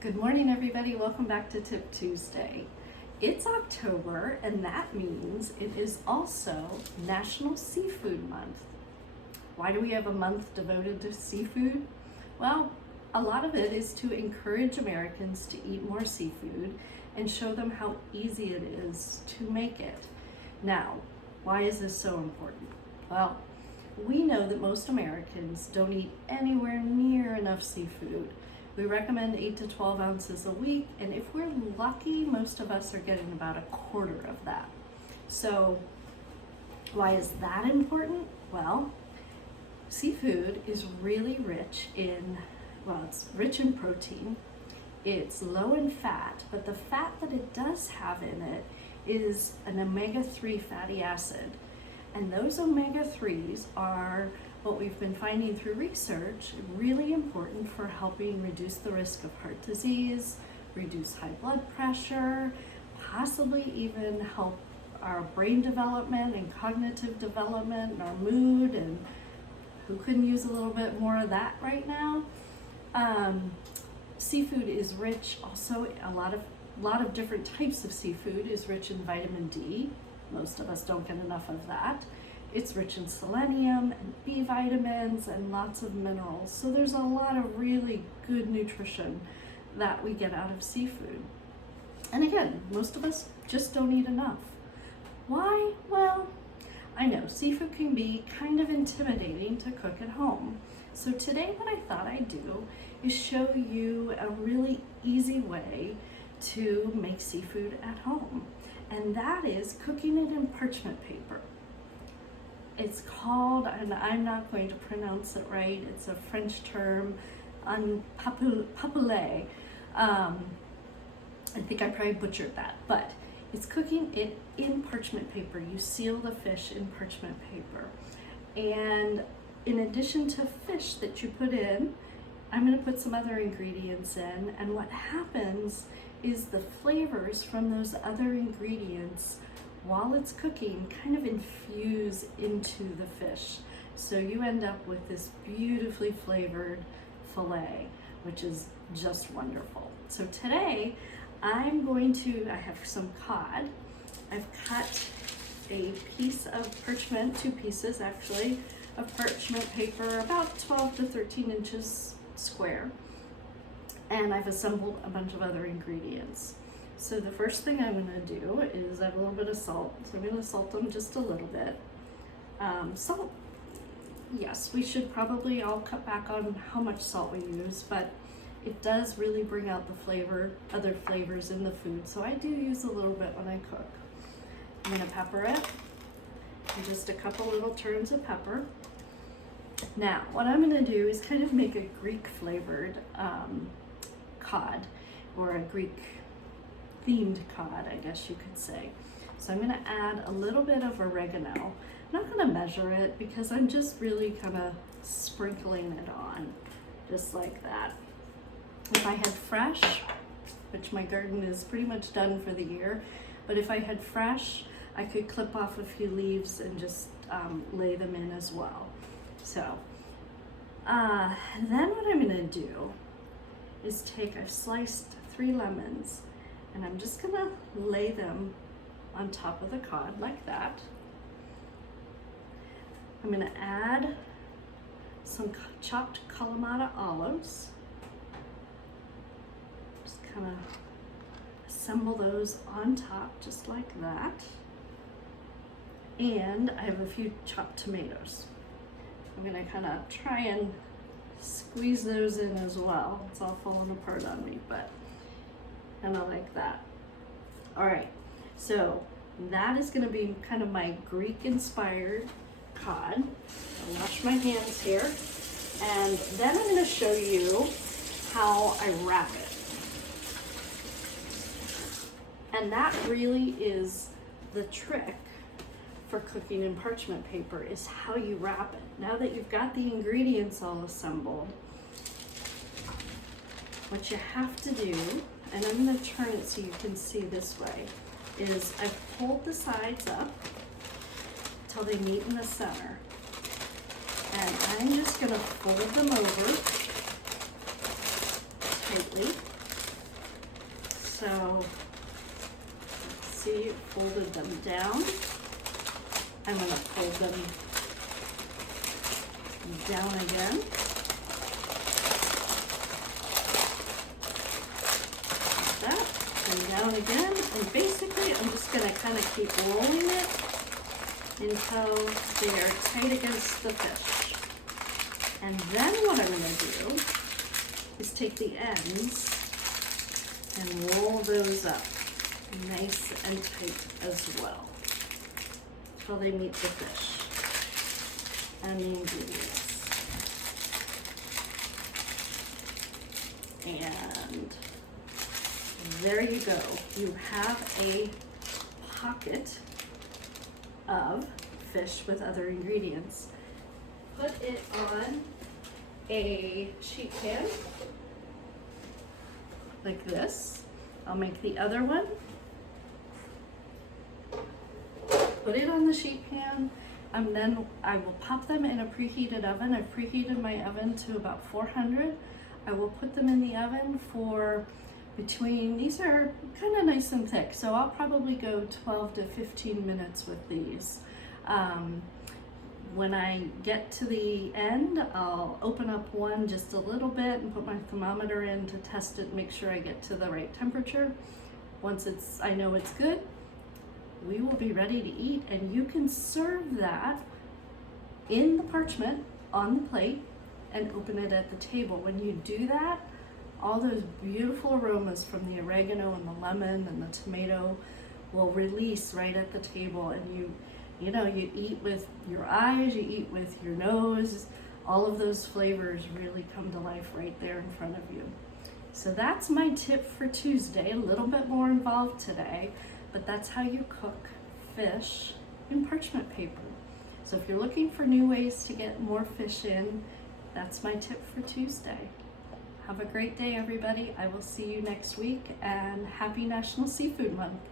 Good morning, everybody. Welcome back to Tip Tuesday. It's October, and that means it is also National Seafood Month. Why do we have a month devoted to seafood? Well, a lot of it is to encourage Americans to eat more seafood and show them how easy it is to make it. Now, why is this so important? Well, we know that most Americans don't eat anywhere near enough seafood. We recommend 8 to 12 ounces a week, and if we're lucky, most of us are getting about a quarter of that. So why is that important? Well, seafood is really rich in, it's rich in protein. It's low in fat, but the fat that it does have in it is an omega-3 fatty acid. And those omega-3s are what we've been finding through research really important for helping reduce the risk of heart disease, reduce high blood pressure, possibly even help our brain development and cognitive development and our mood, and who couldn't use a little bit more of that right now? Seafood is rich also, a lot of different types of seafood is rich in vitamin D. Most of us don't get enough of that. It's rich in selenium and B vitamins and lots of minerals. So there's a lot of really good nutrition that we get out of seafood. And again, most of us just don't eat enough. Why? Well, I know seafood can be kind of intimidating to cook at home. So today what I thought I'd do is show you a really easy way to make seafood at home. And that is cooking it in parchment paper. It's called, and I'm not going to pronounce it right, it's a French term, papillet. I think I probably butchered that, but it's cooking it in parchment paper. You seal the fish in parchment paper. And in addition to fish that you put in, I'm gonna put some other ingredients in, and what happens is the flavors from those other ingredients while it's cooking kind of infuse into the fish. So you end up with this beautifully flavored filet, which is just wonderful. So today I have some cod. I've cut a piece of parchment, 2 pieces actually, of parchment paper about 12 to 13 inches square. And I've assembled a bunch of other ingredients. So the first thing I'm gonna do is I have a little bit of salt. So I'm gonna salt them just a little bit. Salt, yes, we should probably all cut back on how much salt we use, but it does really bring out the other flavors in the food. So I do use a little bit when I cook. I'm gonna pepper it, and just a couple little turns of pepper. Now, what I'm gonna do is kind of make a Greek flavored cod, or a Greek themed cod, I guess you could say. So I'm gonna add a little bit of oregano. I'm not gonna measure it because I'm just really kind of sprinkling it on, just like that. If I had fresh, which my garden is pretty much done for the year, but if I had fresh, I could clip off a few leaves and just lay them in as well. So then what I'm gonna do is I've sliced 3 lemons, and I'm just gonna lay them on top of the cod like that. I'm gonna add some chopped Kalamata olives. Just kind of assemble those on top just like that. And I have a few chopped tomatoes. I'm gonna kind of try and squeeze those in as well. It's all falling apart on me, but kind of like that. All right, so that is gonna be kind of my Greek inspired cod. I'll wash my hands here, and then I'm gonna show you how I wrap it. And that really is the trick for cooking in parchment paper, is how you wrap it. Now that you've got the ingredients all assembled, what you have to do, and I'm gonna turn it so you can see this way, is I've pulled the sides up till they meet in the center. And I'm just gonna fold them over tightly So, let's see, folded them down. I'm gonna fold them down again. Like that, and down again. And basically, I'm just gonna kind of keep rolling it until they are tight against the fish. And then what I'm going to do is take the ends and roll those up nice and tight as well until they meet the fish and the ingredients. And there you go. You have a pocket of fish with other ingredients. Put it on a sheet pan like this. I'll make the other one. Put it on the sheet pan, and then I will pop them in a preheated oven. I've preheated my oven to about 400. I will put them in the oven for between, these are kind of nice and thick, so I'll probably go 12 to 15 minutes with these. When I get to the end, I'll open up one just a little bit and put my thermometer in to test it, make sure I get to the right temperature. Once I know it's good, we will be ready to eat, and you can serve that in the parchment on the plate and open it at the table. When you do that, all those beautiful aromas from the oregano and the lemon and the tomato will release right at the table, and you eat with your eyes, you eat with your nose. All of those flavors really come to life right there in front of you. So that's my tip for Tuesday. A little bit more involved today, but that's how you cook fish in parchment paper. So if you're looking for new ways to get more fish in, that's my tip for Tuesday. Have a great day, everybody. I will see you next week, and happy National Seafood Month.